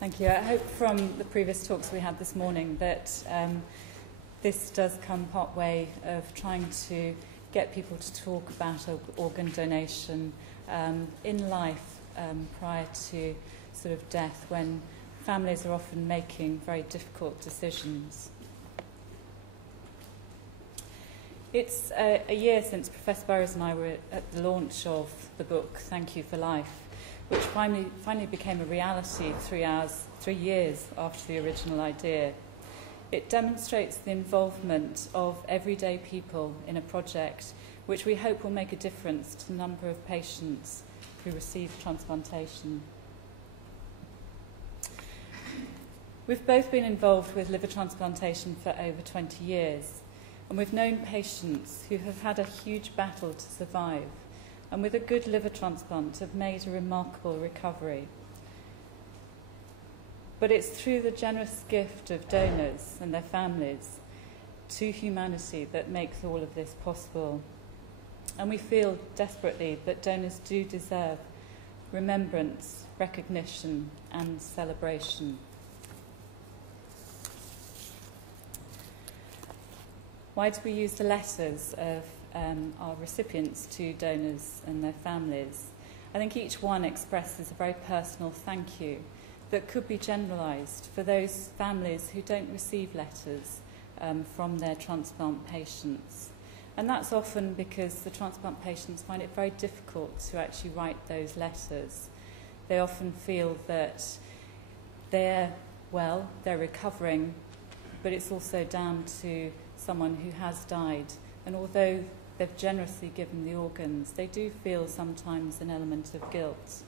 Thank you. I hope from the previous talks we had this morning that this does come part way of trying to get people to talk about organ donation in life prior to sort of death, when families are often making very difficult decisions. It's a year since Professor Burrows and I were at the launch of the book Thank You for Life, which finally became a reality 3 years after the original idea. It demonstrates the involvement of everyday people in a project which we hope will make a difference to the number of patients who receive transplantation. We've both been involved with liver transplantation for over 20 years, and we've known patients who have had a huge battle to survive, and with a good liver transplant have made a remarkable recovery. But it's through the generous gift of donors and their families to humanity that makes all of this possible. And we feel desperately that donors do deserve remembrance, recognition, and celebration. Why do we use the letters of our recipients to donors and their families? I think each one expresses a very personal thank you that could be generalised for those families who don't receive letters from their transplant patients. And that's often because the transplant patients find it very difficult to actually write those letters. They often feel that they're recovering, but it's also down to someone who has died. And although they've generously given the organs, they do feel sometimes an element of guilt.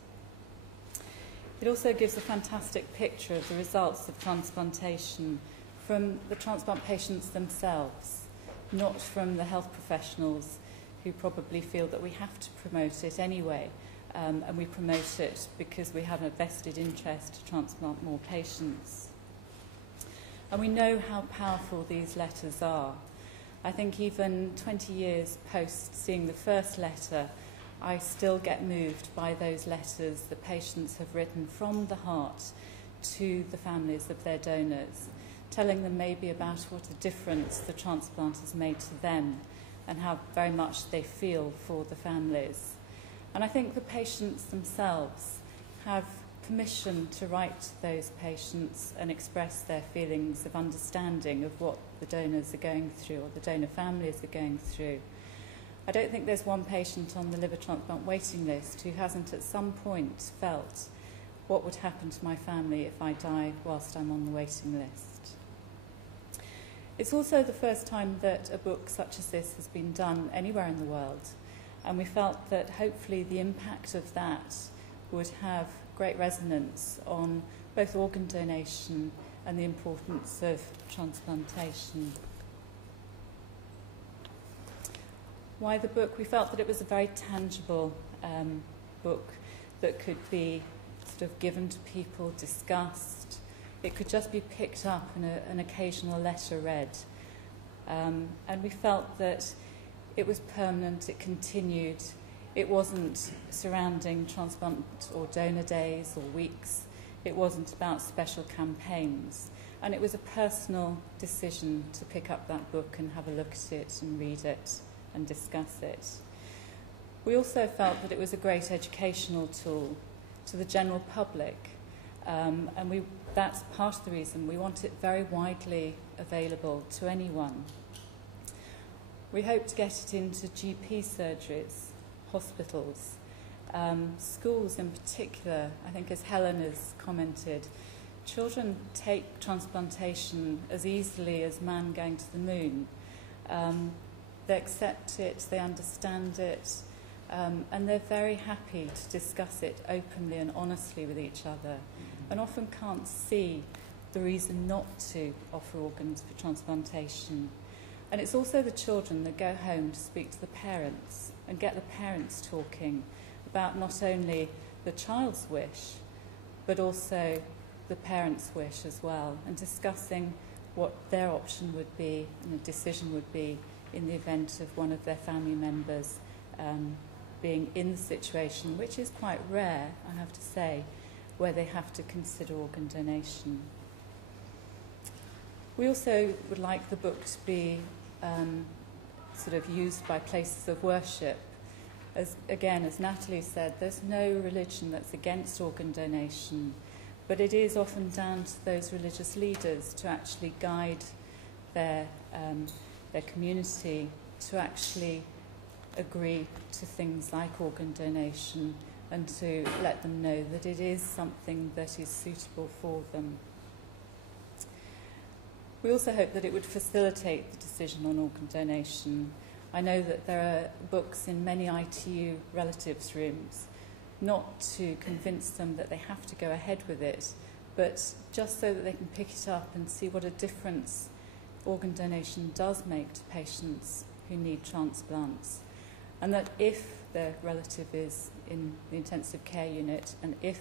It also gives a fantastic picture of the results of transplantation from the transplant patients themselves, not from the health professionals who probably feel that we have to promote it anyway, and we promote it because we have a vested interest to transplant more patients. And we know how powerful these letters are. I think even 20 years post seeing the first letter, I still get moved by those letters that patients have written from the heart to the families of their donors, telling them maybe about what a difference the transplant has made to them and how very much they feel for the families. And I think the patients themselves have permission to write to those patients and express their feelings of understanding of what the donors are going through or the donor families are going through. I don't think there's one patient on the liver transplant waiting list who hasn't at some point felt, what would happen to my family if I die whilst I'm on the waiting list? It's also the first time that a book such as this has been done anywhere in the world, and we felt that hopefully the impact of that would have great resonance on both organ donation and the importance of transplantation. Why the book? We felt that it was a very tangible book that could be sort of given to people, discussed. It could just be picked up and an occasional letter read. And we felt that it was permanent, it continued. It wasn't surrounding transplant or donor days or weeks. It wasn't about special campaigns. And it was a personal decision to pick up that book and have a look at it and read it and discuss it. We also felt that it was a great educational tool to the general public. And that's part of the reason we want it very widely available to anyone. We hope to get it into GP surgeries, hospitals, schools in particular. I think, as Helen has commented, children take transplantation as easily as man going to the moon. They accept it, they understand it, and they're very happy to discuss it openly and honestly with each other, and often can't see the reason not to offer organs for transplantation. And it's also the children that go home to speak to the parents and get the parents talking about not only the child's wish, but also the parents' wish as well, and discussing what their option would be and the decision would be in the event of one of their family members being in the situation, which is quite rare, I have to say, where they have to consider organ donation. We also would like the book to be sort of used by places of worship. As Natalie said, there's no religion that's against organ donation, but it is often down to those religious leaders to actually guide their community to actually agree to things like organ donation and to let them know that it is something that is suitable for them. We also hope that it would facilitate the decision on organ donation. I know that there are books in many ITU relatives' rooms, not to convince them that they have to go ahead with it, but just so that they can pick it up and see what a difference organ donation does make to patients who need transplants. And that if their relative is in the intensive care unit and if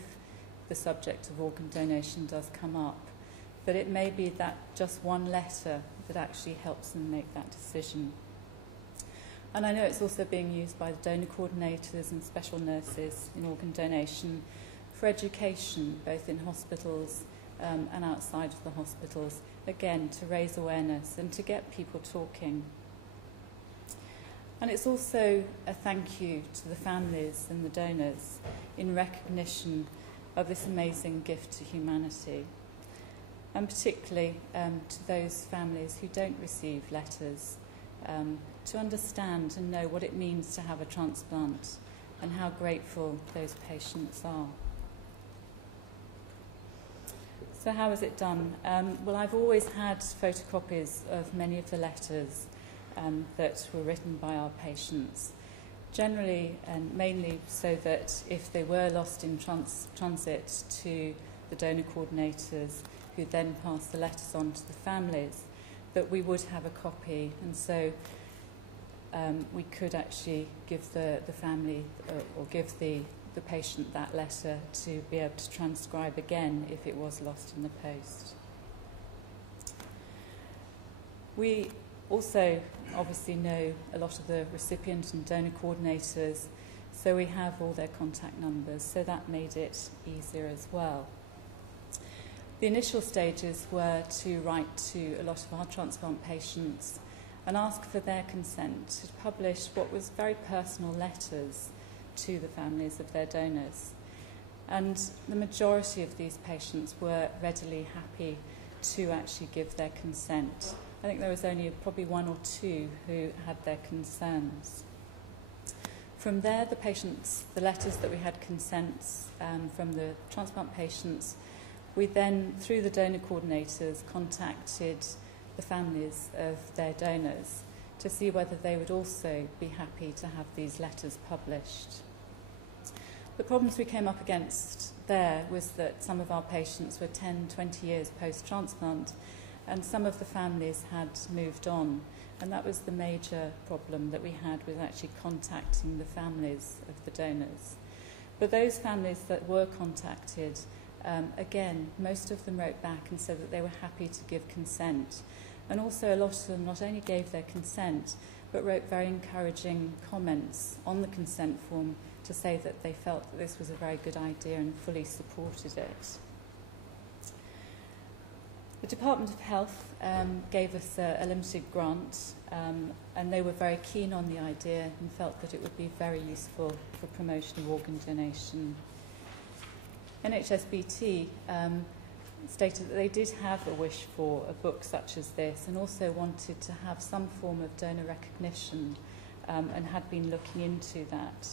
the subject of organ donation does come up, that it may be that just one letter that actually helps them make that decision. And I know it's also being used by the donor coordinators and special nurses in organ donation for education, both in hospitals and outside of the hospitals, again, to raise awareness and to get people talking. And it's also a thank you to the families and the donors in recognition of this amazing gift to humanity. And particularly to those families who don't receive letters, to understand and know what it means to have a transplant and how grateful those patients are. So how is it done? Well, I've always had photocopies of many of the letters that were written by our patients, generally and mainly so that if they were lost in transit to the donor coordinators, who then pass the letters on to the families, that we would have a copy, and so we could actually give the family or give the patient that letter to be able to transcribe again if it was lost in the post. We also obviously know a lot of the recipient and donor coordinators, so we have all their contact numbers, so that made it easier as well. The initial stages were to write to a lot of our transplant patients and ask for their consent to publish what was very personal letters to the families of their donors. And the majority of these patients were readily happy to actually give their consent. I think there was only probably one or two who had their concerns. From there, the letters that we had consents from the transplant patients, we then, through the donor coordinators, contacted the families of their donors to see whether they would also be happy to have these letters published. The problems we came up against there was that some of our patients were 10, 20 years post-transplant, and some of the families had moved on. And that was the major problem that we had, with actually contacting the families of the donors. But those families that were contacted, again, most of them wrote back and said that they were happy to give consent. And also a lot of them not only gave their consent, but wrote very encouraging comments on the consent form to say that they felt that this was a very good idea and fully supported it. The Department of Health gave us a limited grant, and they were very keen on the idea and felt that it would be very useful for promotion of organ donation. NHSBT stated that they did have a wish for a book such as this, and also wanted to have some form of donor recognition, and had been looking into that.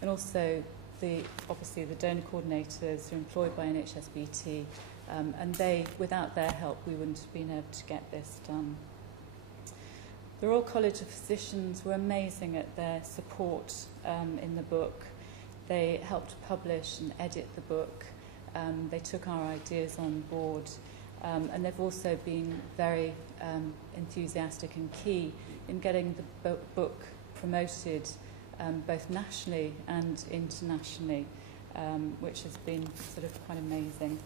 And also, obviously the donor coordinators are employed by NHSBT, and without their help, we wouldn't have been able to get this done. The Royal College of Physicians were amazing at their support in the book. They helped publish and edit the book. They took our ideas on board, and they've also been very enthusiastic and key in getting the book promoted both nationally and internationally, which has been sort of quite amazing.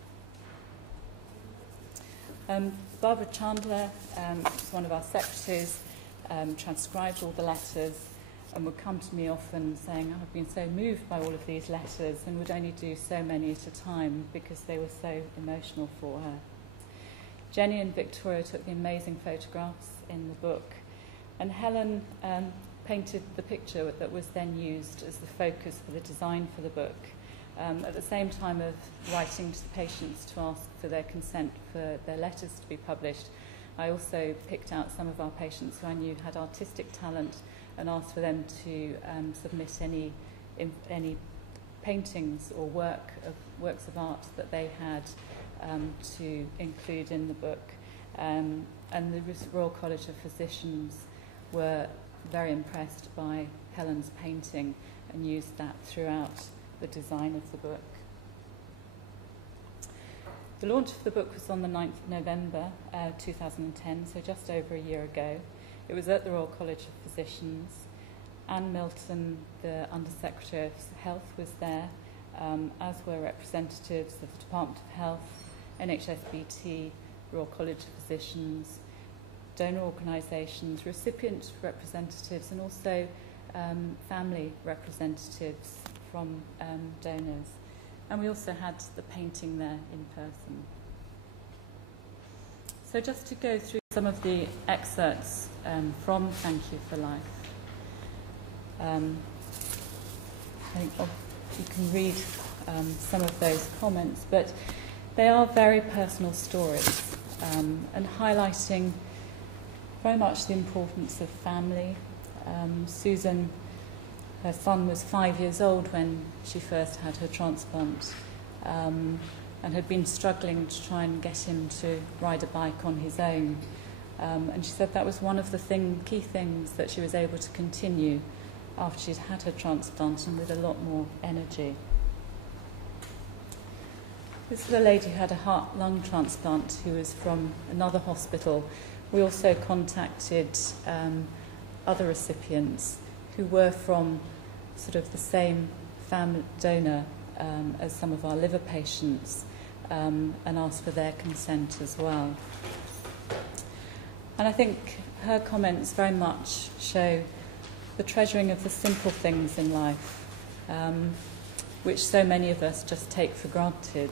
Barbara Chandler, one of our secretaries, transcribed all the letters, and would come to me often saying, I've been so moved by all of these letters, and would only do so many at a time because they were so emotional for her. Jenny and Victoria took the amazing photographs in the book, and Helen painted the picture that was then used as the focus for the design for the book, at the same time of writing to the patients to ask for their consent for their letters to be published. I also picked out some of our patients who I knew had artistic talent and asked for them to submit any paintings or works of art that they had to include in the book. And the Royal College of Physicians were very impressed by Helen's painting and used that throughout the design of the book. The launch of the book was on the 9th of November 2010, so just over a year ago. It was at the Royal College of Physicians. Anne Milton, the Undersecretary of Health, was there, as were representatives of the Department of Health, NHSBT, Royal College of Physicians, donor organisations, recipient representatives, and also family representatives from donors. And we also had the painting there in person. So just to go through some of the excerpts from Thank You for Life. I think you can read some of those comments, but they are very personal stories and highlighting very much the importance of family. Susan, her son was 5 years old when she first had her transplant, and had been struggling to try and get him to ride a bike on his own. And she said that was one of the key things that she was able to continue after she'd had her transplant, and with a lot more energy. This is a lady who had a heart-lung transplant who was from another hospital. We also contacted other recipients who were from sort of the same family donor as some of our liver patients, and asked for their consent as well. And I think her comments very much show the treasuring of the simple things in life, which so many of us just take for granted,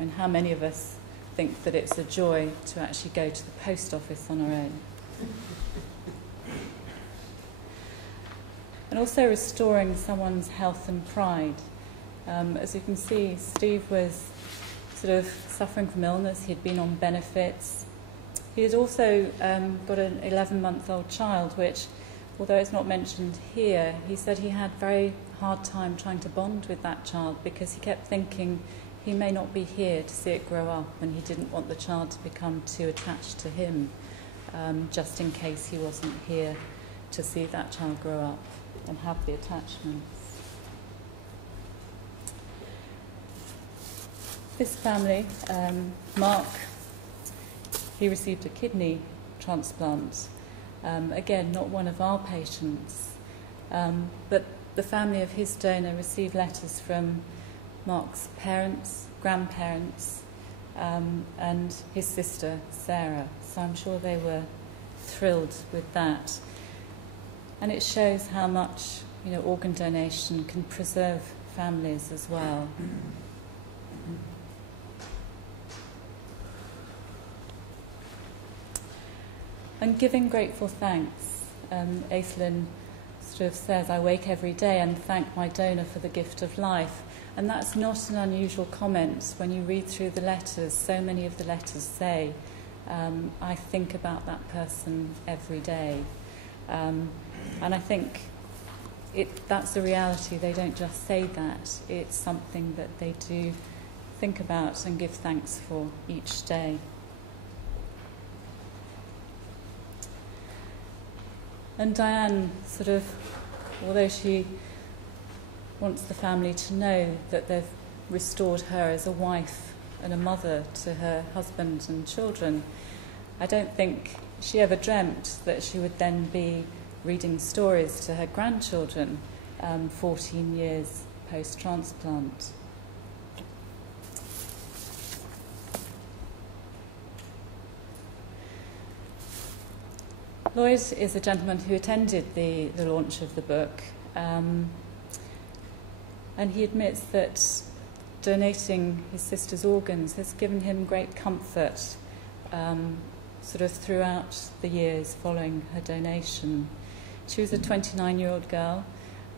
and how many of us think that it's a joy to actually go to the post office on our own. And also restoring someone's health and pride. As you can see, Steve was sort of suffering from illness. He'd been on benefits. He had also got an 11-month-old child, which, although it's not mentioned here, he said he had a very hard time trying to bond with that child because he kept thinking he may not be here to see it grow up, and he didn't want the child to become too attached to him, just in case he wasn't here to see that child grow up and have the attachments. This family, Mark, he received a kidney transplant. Again, not one of our patients, but the family of his donor received letters from Mark's parents, grandparents, and his sister, Sarah. So I'm sure they were thrilled with that. And it shows how much, organ donation can preserve families as well. And giving grateful thanks. Aislinn sort of says, I wake every day and thank my donor for the gift of life. And that's not an unusual comment. When you read through the letters, so many of the letters say, I think about that person every day. And I think that's the reality. They don't just say that. It's something that they do think about and give thanks for each day. And Diane sort of, although she wants the family to know that they've restored her as a wife and a mother to her husband and children, I don't think she ever dreamt that she would then be reading stories to her grandchildren 14 years post-transplant. Lloyd is a gentleman who attended the launch of the book, and he admits that donating his sister's organs has given him great comfort sort of throughout the years following her donation. She was a 29-year-old girl,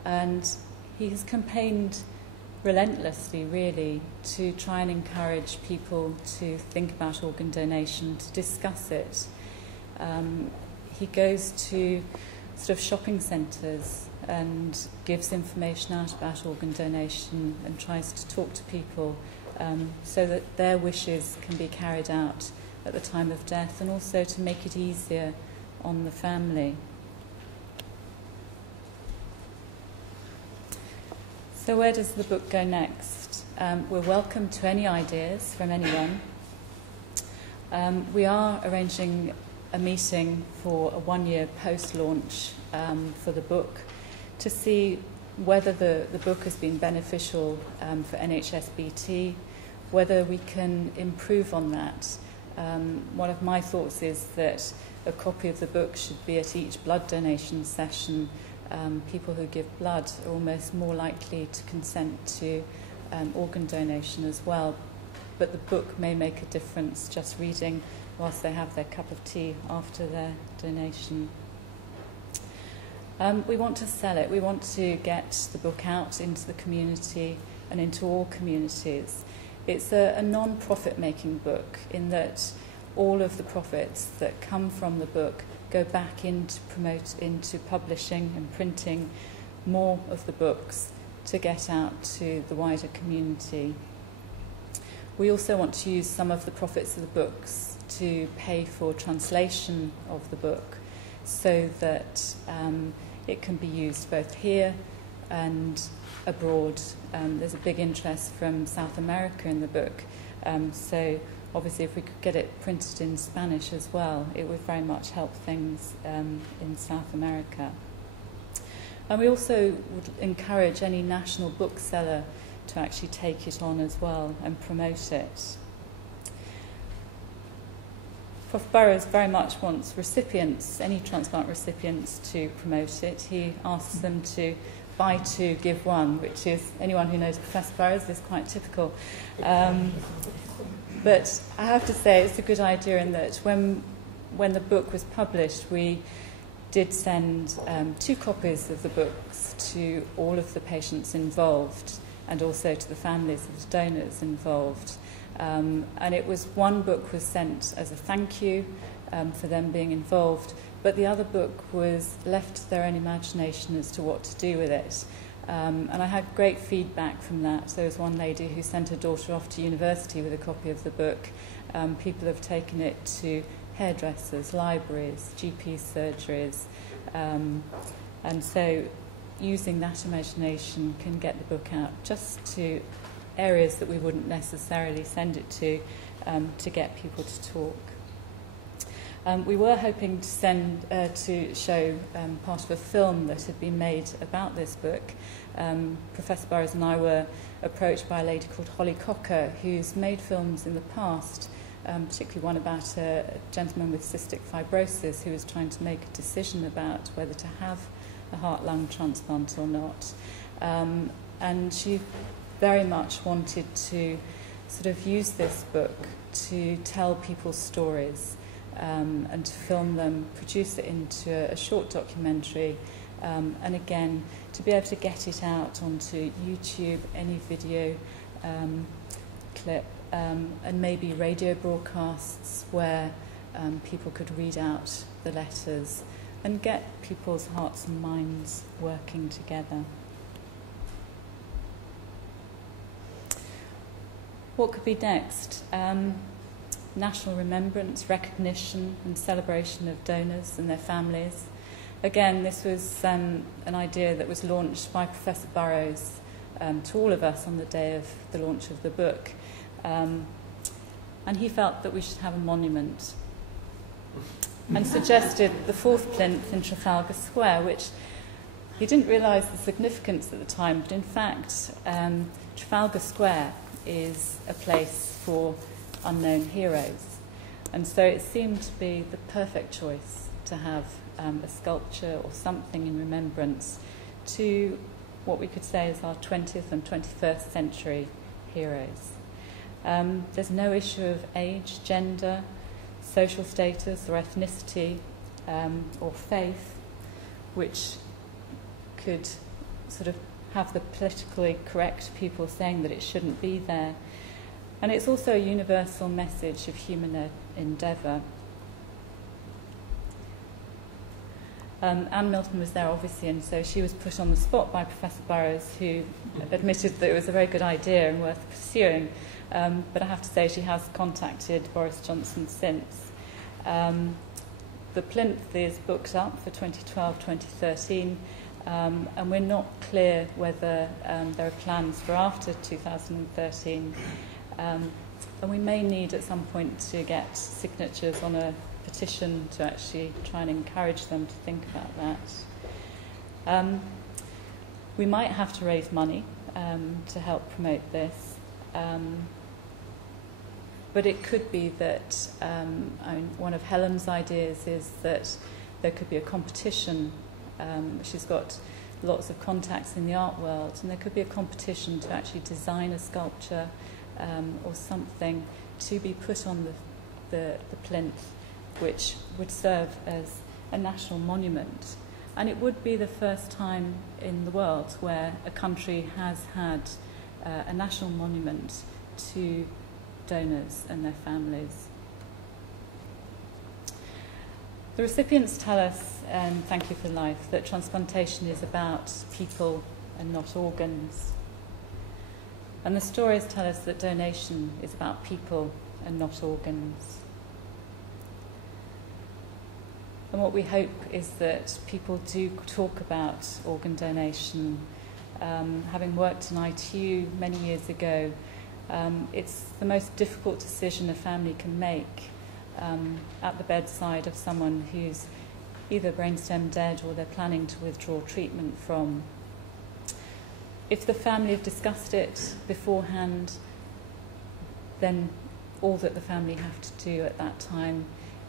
and he has campaigned relentlessly, really, to try and encourage people to think about organ donation, to discuss it. He goes to sort of shopping centres and gives information out about organ donation and tries to talk to people so that their wishes can be carried out at the time of death, and also to make it easier on the family. So where does the book go next? We're welcome to any ideas from anyone. We are arranging a meeting for a one-year post-launch for the book to see whether the book has been beneficial for NHSBT, whether we can improve on that. One of my thoughts is that a copy of the book should be at each blood donation session. People who give blood are almost more likely to consent to organ donation as well. But the book may make a difference just reading whilst they have their cup of tea after their donation. We want to sell it. We want to get the book out into the community and into all communities. It's a non-profit making book in that all of the profits that come from the book go back into publishing and printing more of the books to get out to the wider community. We also want to use some of the profits of the books to pay for translation of the book so that it can be used both here and abroad. There's a big interest from South America in the book, so obviously if we could get it printed in Spanish as well, it would very much help things in South America. And we also would encourage any national bookseller to actually take it on as well and promote it. Prof Burrows very much wants recipients, any transplant recipients, to promote it. He asks them to buy two, give one, which is, anyone who knows Professor Burrows, is quite typical. But I have to say it's a good idea in that when the book was published, we did send 2 copies of the books to all of the patients involved and also to the families of the donors involved. And it was, one book was sent as a thank you for them being involved, but the other book was left to their own imagination as to what to do with it. And I had great feedback from that. There was one lady who sent her daughter off to university with a copy of the book. People have taken it to hairdressers, libraries, GP surgeries. And so using that imagination can get the book out just to areas that we wouldn't necessarily send it to get people to talk. We were hoping to show part of a film that had been made about this book. Professor Burrows and I were approached by a lady called Holly Cocker, who's made films in the past, particularly one about a gentleman with cystic fibrosis who was trying to make a decision about whether to have a heart-lung transplant or not. And she very much wanted to sort of use this book to tell people's stories and to film them, produce it into a short documentary, and again, to be able to get it out onto YouTube, any video clip, and maybe radio broadcasts where people could read out the letters and get people's hearts and minds working together. What could be next? National remembrance, recognition and celebration of donors and their families. Again, this was an idea that was launched by Professor Burrows to all of us on the day of the launch of the book. And he felt that we should have a monument and suggested the 4th plinth in Trafalgar Square, which he didn't realise the significance at the time, but in fact Trafalgar Square is a place for unknown heroes, and so it seemed to be the perfect choice to have a sculpture or something in remembrance to what we could say is our 20th and 21st century heroes. There's no issue of age, gender, social status or ethnicity or faith which could sort of have the politically correct people saying that it shouldn't be there. And it's also a universal message of human endeavour. Anne Milton was there, obviously, and so she was put on the spot by Professor Burrows, who admitted that it was a very good idea and worth pursuing. But I have to say she has contacted Boris Johnson since. The plinth is booked up for 2012-2013, and we're not clear whether there are plans for after 2013. And we may need at some point to get signatures on a petition to actually try and encourage them to think about that. We might have to raise money to help promote this. But it could be that, one of Helen's ideas is that there could be a competition. She's got lots of contacts in the art world, and there could be a competition to actually design a sculpture or something to be put on the plinth, which would serve as a national monument. And it would be the first time in the world where a country has had a national monument to donors and their families. The recipients tell us, and Thank You for Life, that transplantation is about people and not organs. And the stories tell us that donation is about people and not organs. And what we hope is that people do talk about organ donation. Having worked in ITU many years ago, it's the most difficult decision a family can make at the bedside of someone who's either brainstem dead or they're planning to withdraw treatment from. If the family have discussed it beforehand, then all that the family have to do at that time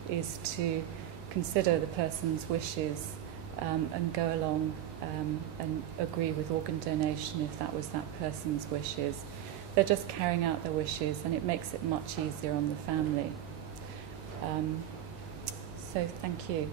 is to consider the person's wishes and go along and agree with organ donation if that was that person's wishes. They're just carrying out their wishes, and it makes it much easier on the family. So thank you.